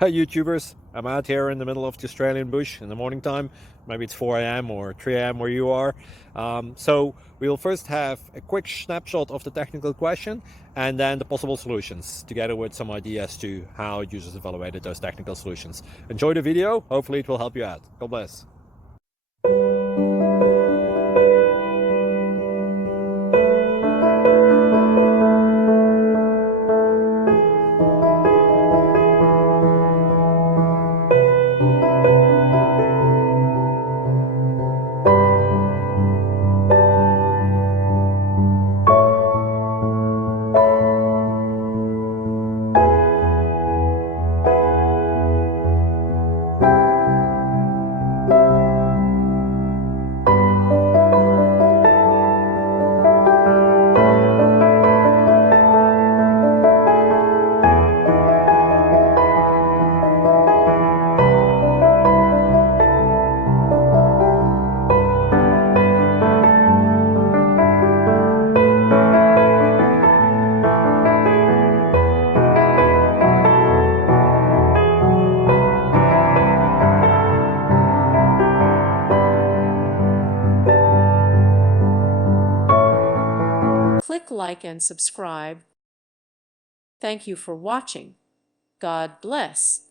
Hey YouTubers, I'm out here in the middle of the Australian bush in the morning time. Maybe it's 4 a.m. or 3 a.m. where you are. So we'll first have a quick snapshot of the technical question and then the possible solutions, together with some ideas to how users evaluated those technical solutions. Enjoy the video, hopefully it will help you out. God bless. Click like and subscribe. Thank you for watching. God bless.